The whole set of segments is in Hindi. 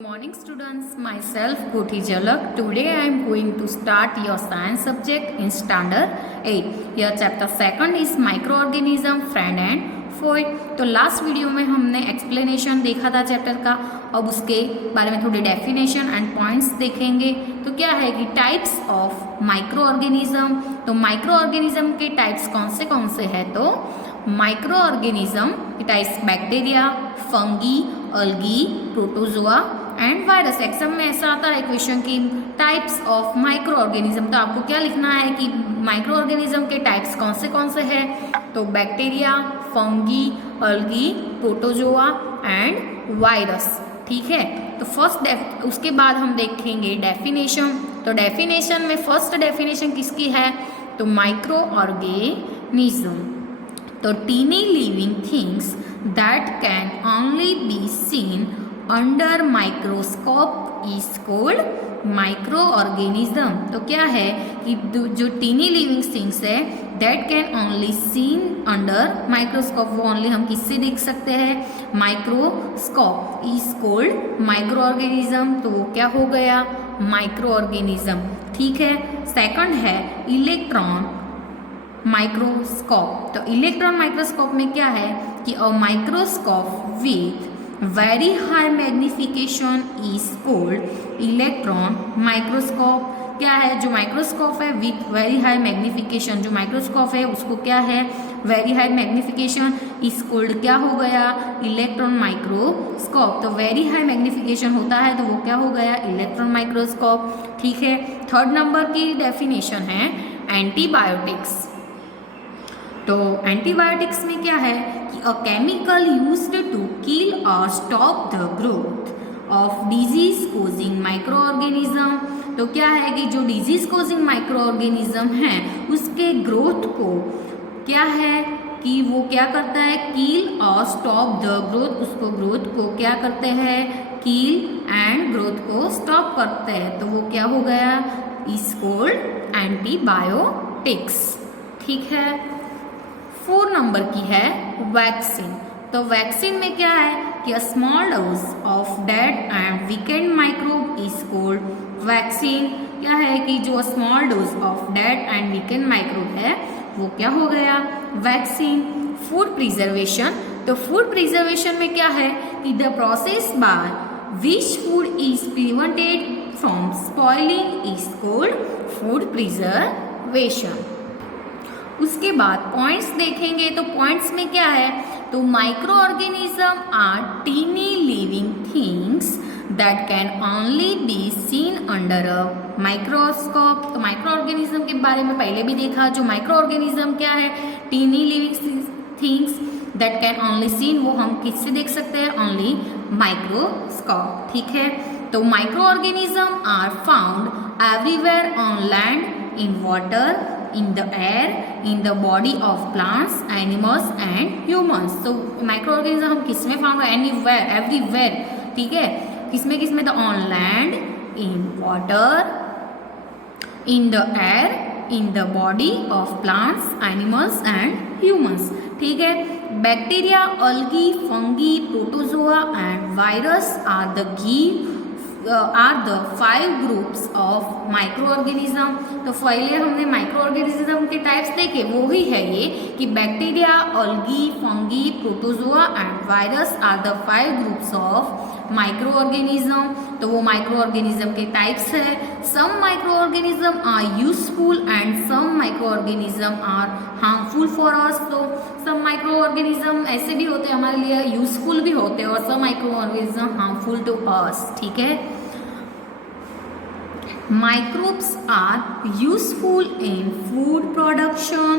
Good morning students, myself Koti Jalak. Today I am going to start your science subject in standard 8. Your chapter 2nd is microorganism, friend and foe. तो लास्ट वीडियो में हमने एक्सप्लेनेशन देखा था चैप्टर का. अब उसके बारे में थोड़ी डेफिनेशन एंड पॉइंट्स देखेंगे. तो क्या है कि टाइप्स ऑफ माइक्रो ऑर्गेनिज्म. तो माइक्रो ऑर्गेनिज्म के टाइप्स कौन से हैं? तो micro organism types bacteria, fungi, algae, protozoa and virus. Exam में ऐसा आता है क्वेश्चन की टाइप्स ऑफ माइक्रो ऑर्गेनिज्म. तो आपको क्या लिखना है कि माइक्रो ऑर्गेनिज्म के टाइप्स कौन से हैं? तो bacteria, fungi, algae, protozoa and virus. ठीक है. तो फर्स्ट उसके बाद हम देखेंगे डेफिनेशन. तो डेफिनेशन में फर्स्ट डेफिनेशन किसकी है? तो माइक्रो ऑर्गेनिज्म. तो tiny living things that can only be seen under microscope is called micro organism. तो क्या है कि जो टीनी लिविंग थिंग्स है that can only seen under microscope, वो ओनली हम किससे देख सकते हैं? Microscope is called micro organism. तो वो क्या हो गया? Micro organism. ठीक है. सेकंड है इलेक्ट्रॉन माइक्रोस्कोप. तो इलेक्ट्रॉन माइक्रोस्कोप में क्या है कि a microscope with very high magnification is called electron microscope. क्या है? जो माइक्रोस्कोप है विथ वेरी हाई मैग्निफिकेशन, जो माइक्रोस्कोप है उसको क्या है? Very high magnification is called क्या हो गया? Electron microscope. तो वेरी हाई मैग्निफिकेशन होता है तो वो क्या हो गया? Electron microscope. ठीक है. थर्ड नंबर की डेफिनेशन है एंटीबायोटिक्स. तो एंटीबायोटिक्स में क्या है कि a chemical used to kill और stop the growth of disease causing micro organism. तो क्या है कि जो डिजीज कोजिंग माइक्रो ऑर्गेनिज्म है उसके ग्रोथ को क्या है कि वो क्या करता है? किल और स्टॉप द ग्रोथ. उसको ग्रोथ को क्या करते हैं? किल एंड ग्रोथ को स्टॉप करते हैं. तो वो क्या हो गया? Is called antibiotics. ठीक है. 4 नंबर की है वैक्सीन. तो वैक्सीन में क्या है कि a small dose of dead and weekend microbe is called vaccine. क्या है कि जो small dose of dead and weekend microbe है वो क्या हो गया? वैक्सीन. Food preservation. तो फूड प्रिजर्वेशन में क्या है कि the process by which food is prevented from spoiling is called food preservation. उसके बाद पॉइंट्स देखेंगे. तो पॉइंट्स में क्या है? तो micro organism are tiny living things that can only be seen under a microscope. तो माइक्रो ऑर्गेनिज्म के बारे में पहले भी देखा. जो माइक्रो ऑर्गेनिज्म क्या है? Tiny living things that can only seen, वो हम किससे देख सकते हैं? Only microscope. ठीक है. तो micro organism are found everywhere on land, in water, in the air, in the body of plants, animals and humans. So microorganism हम किस में फाउंड? Anywhere, everywhere. ठीक है. किसमें? तो on land, in water, in the air, in the body of plants, animals and humans. ठीक है. Bacteria, algae, fungi, protozoa and virus are the 5 groups of micro organism. तो पहले हमने माइक्रो ऑर्गेनिज्म के टाइप्स देखे, वो ही है ये कि bacteria, algae, fungi, protozoa and virus are the 5 groups of micro organism. तो वो माइक्रो ऑर्गेनिज्म के टाइप्स है. Some micro organism are useful and some micro organism are harmful for us. तो सम माइक्रो ऑर्गेनिज्म ऐसे भी होते हैं हमारे लिए, यूजफुल भी होते हैं, और some micro organism harmful to us. ठीक है. Microbes are useful in food production,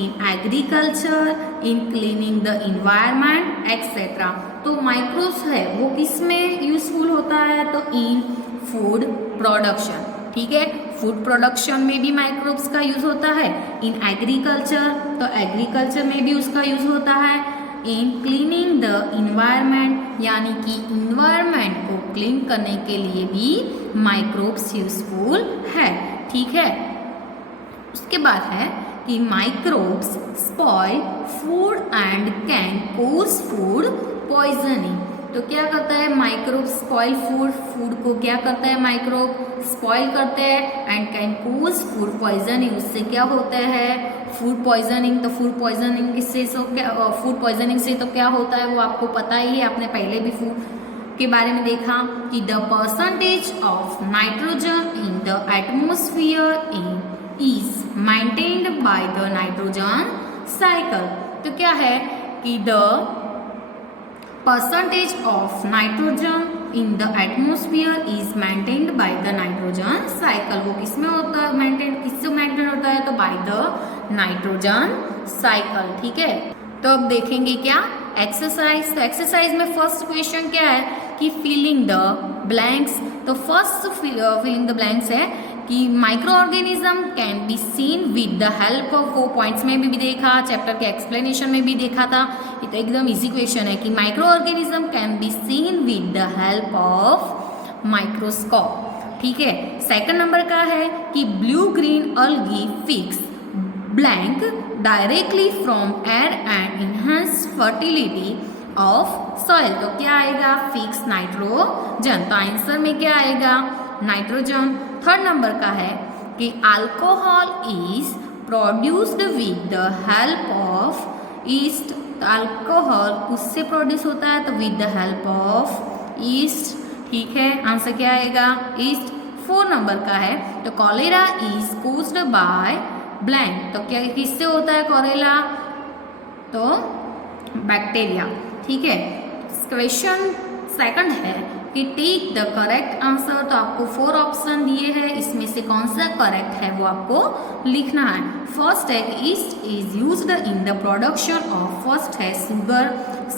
in agriculture, in cleaning the environment, etc. तो माइक्रोब्स है वो किस में यूजफुल होता है? तो इन फूड प्रोडक्शन. ठीक है. फूड प्रोडक्शन में भी माइक्रोब्स का यूज होता है. इन एग्रीकल्चर, तो एग्रीकल्चर में भी उसका यूज होता है. इन क्लीनिंग द इन्वायरमेंट, यानी कि इन्वायरमेंट को क्लीन करने के लिए भी माइक्रोब्स यूजफुल है. ठीक है. उसके बाद है कि microbes spoil food and can cause food poisoning. तो क्या करता है माइक्रोब स्पॉइल फूड, फूड को क्या करता है माइक्रोब स्पॉइल करते हैं and can cause food poisoning, उससे क्या होता है फूड पॉइजनिंग। तो फूड पॉइजनिंग से फूड पॉइजनिंग से तो क्या होता है वो आपको पता ही है, आपने पहले भी फूड के बारे में देखा कि the percentage of nitrogen in the atmosphere is maintained by the nitrogen cycle. तो क्या है कि the percentage of nitrogen in the atmosphere is maintained by the nitrogen cycle. वो किसमें होता है मेंटेन, किससे मेंटेन होता है तो बाय द नाइट्रोजन साइकिल। ठीक है, तो अब देखेंगे क्या एक्सरसाइज। तो एक्सरसाइज में फर्स्ट क्वेश्चन क्या है कि फिलिंग द ब्लैंक्स। तो फर्स्ट फिलिंग द ब्लैंक्स है कि micro organism can be seen with the help of, वो पॉइंट्स में भी देखा, चैप्टर के एक्सप्लेनेशन में भी देखा था। ये तो एकदम इजी क्वेश्चन है कि micro organism can be seen with the help of microscope. ठीक है, सेकंड नंबर का है कि blue green अलगी fix blank directly from air and enhance fertility of soil. तो क्या आएगा फिक्स नाइट्रोजन। तो आंसर में क्या आएगा नाइट्रोजन। थर्ड नंबर का है कि alcohol is produced with the help of east. तो अल्कोहल उससे प्रोड्यूस होता है तो with the help of east. ठीक है, आंसर क्या आएगा ईस्ट। फोर नंबर का है तो cholera is caused by blank. तो क्या किससे होता है कॉलेरा तो बैक्टीरिया। ठीक है, क्वेश्चन सेकंड है कि टेक द करेक्ट आंसर। तो आपको 4 ऑप्शन दिए हैं, इसमें से कौन सा करेक्ट है वो आपको लिखना है। फर्स्ट है कि east is used in the production of, first है शुगर,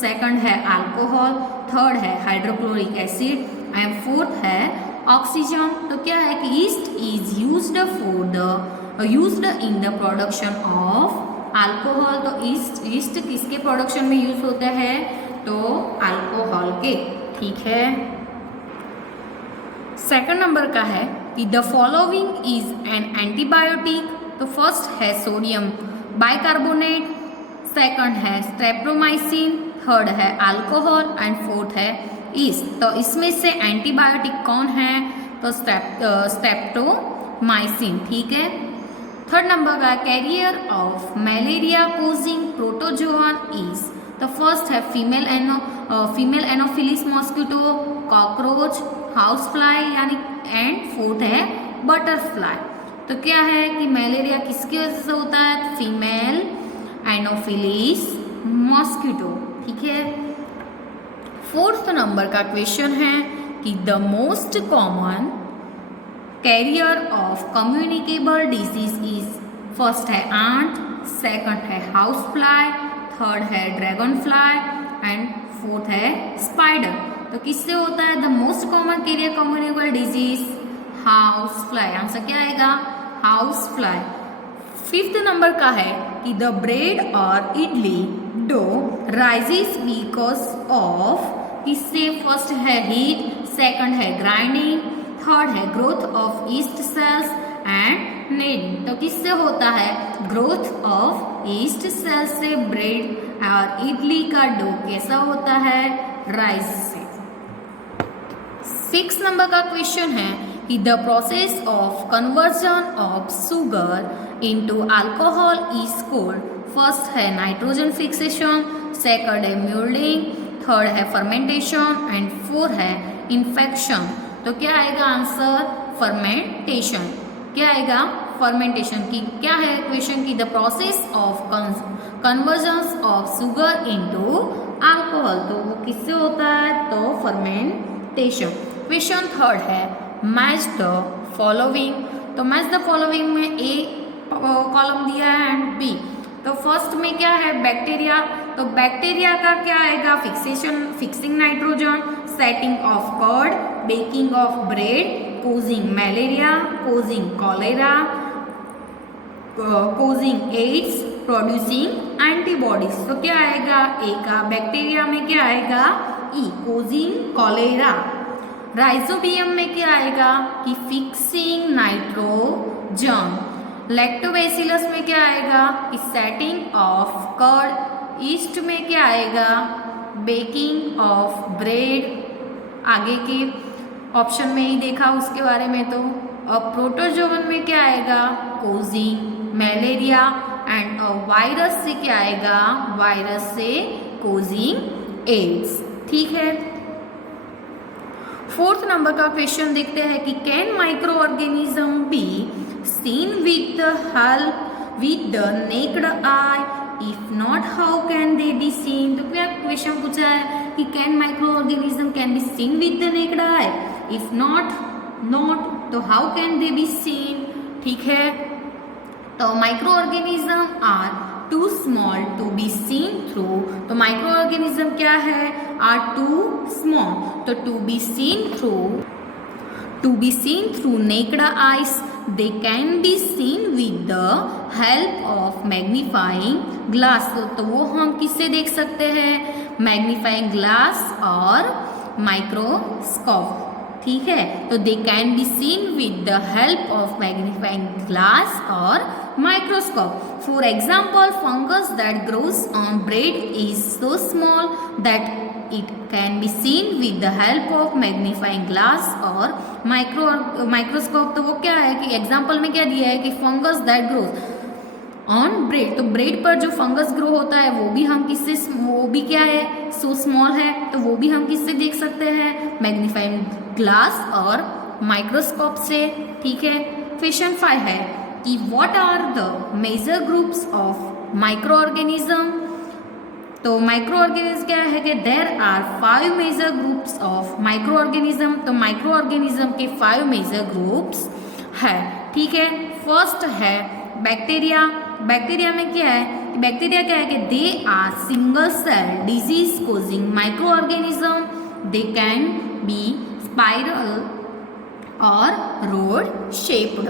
सेकंड है अल्कोहल, थर्ड है हाइड्रोक्लोरिक एसिड एंड फोर्थ है ऑक्सीजन। तो क्या है कि east is used in the production of alcohol. तो ईस्ट किसके प्रोडक्शन में यूज होता है तो अल्कोहल के। ठीक है, सेकंड नंबर का है कि the following is an antibiotic. तो फर्स्ट है सोडियम बाइकार्बोनेट, सेकंड है स्ट्रेप्टोमाइसिन, थर्ड है अल्कोहल एंड फोर्थ है ईस्ट। तो इसमें से एंटीबायोटिक कौन है तो स्ट्रेप्टोमाइसिन। ठीक है, थर्ड नंबर का carrier of malaria causing protozoan is. तो फर्स्ट है female Anopheles mosquito, cockroach, house fly यानी एंड फोर्थ है बटरफ्लाई। तो क्या है कि मलेरिया किसकी वजह से होता है फीमेल एनोफिलिस मॉस्किटो। ठीक है, फोर्थ नंबर का क्वेश्चन है कि the most common carrier of communicable disease is. First है आंट, सेकंड है हाउस फ्लाई, थर्ड है ड्रैगन फ्लाई एंड फोर्थ है स्पाइडर। तो किससे होता है the most common carrier communicable disease house fly. Answer क्या आएगा हाउस फ्लाई। फिफ्थ नंबर का है कि द ब्रेड और idli dough rises because of, किससे फर्स्ट है हीट, सेकंड है ग्राइंडिंग, थर्ड है growth of yeast cells and kneading। तो किससे होता है ग्रोथ ऑफ ईस्ट सेल्स से ब्रेड और इडली का डो कैसा होता है राइस से। 6 नंबर का क्वेश्चन है कि the process of conversion of sugar into alcohol is called. First है नाइट्रोजन फिक्सेशन, सेकंड है म्यूल्डिंग, थर्ड है फर्मेंटेशन एंड फोर्थ है इन्फेक्शन। तो क्या आएगा आंसर फर्मेंटेशन। क्या आएगा फर्मेंटेशन की क्या है क्वेश्चन की the process of conversion of sugar into alcohol. तो वो किससे होता है तो फर्मेंटेशन। क्वेश्चन थर्ड है मैच द फॉलोइंग। तो मैच द फॉलोइंग में ए कॉलम दिया है एंड बी। तो फर्स्ट में क्या है बैक्टीरिया। तो बैक्टीरिया का क्या आएगा fixing nitrogen, setting of curd, baking of bread, causing malaria, causing cholera, causing AIDS, producing antibodies. तो क्या आएगा ए का बैक्टीरिया में क्या आएगा ई कोजिंग कॉलेरा। राइजोबियम में क्या आएगा कि फिक्सिंग नाइट्रोजन। लैक्टोबैसिलस में क्या आएगा कि सेटिंग ऑफ कर्ड। ईस्ट में क्या आएगा बेकिंग ऑफ ब्रेड, आगे के ऑप्शन में ही देखा उसके बारे में। तो अब प्रोटोजोवन में क्या आएगा, कोजिंग मलेरिया, एंड वायरस से क्या आएगा, वायरस से कोजिंग एड्स। ठीक है, 4th नंबर का क्वेश्चन देखते हैं कि can microorganism be seen with the help with the naked eye, if not how can they be seen. तो क्या क्वेश्चन पूछा है कि can microorganism can be seen with the naked eye, if not तो how can they be seen. ठीक है, तो micro organism are too small to be seen through. तो माइक्रो ऑर्गेनिज्म क्या है, आर टू स्मॉल, तो to be seen through necked eyes, they can be seen with the help of magnifying glass. तो वो हम किससे देख सकते हैं, मैग्नीफाइंग ग्लास और माइक्रोस्कोप। ठीक है, तो they can be seen with the help of magnifying glass और microscope. For example, fungus that grows on bread is so small that it can be seen with the help of magnifying glass और माइक्रोस्कोप। तो वो क्या है कि एग्जाम्पल में क्या दिया है कि fungus that grows on bread, तो ब्रेड पर जो फंगस ग्रो होता है वो भी हम किससे, वो भी क्या है, सो स्मॉल है, तो वो भी हम किससे देख सकते हैं, मैग्नीफाइंग ग्लास और माइक्रोस्कोप से। ठीक है, क्वेश्चन 5 है कि what are the major groups of micro organism. तो माइक्रो ऑर्गेनिज्म क्या है कि there are 5 major groups of micro organism. तो माइक्रो ऑर्गेनिज्म के 5 मेजर ग्रुप्स है। ठीक है, फर्स्ट है बैक्टीरिया। बैक्टीरिया में क्या है, बैक्टीरिया क्या है कि they are single cell disease causing micro organism, they can be spiral और रोड शेप्ड।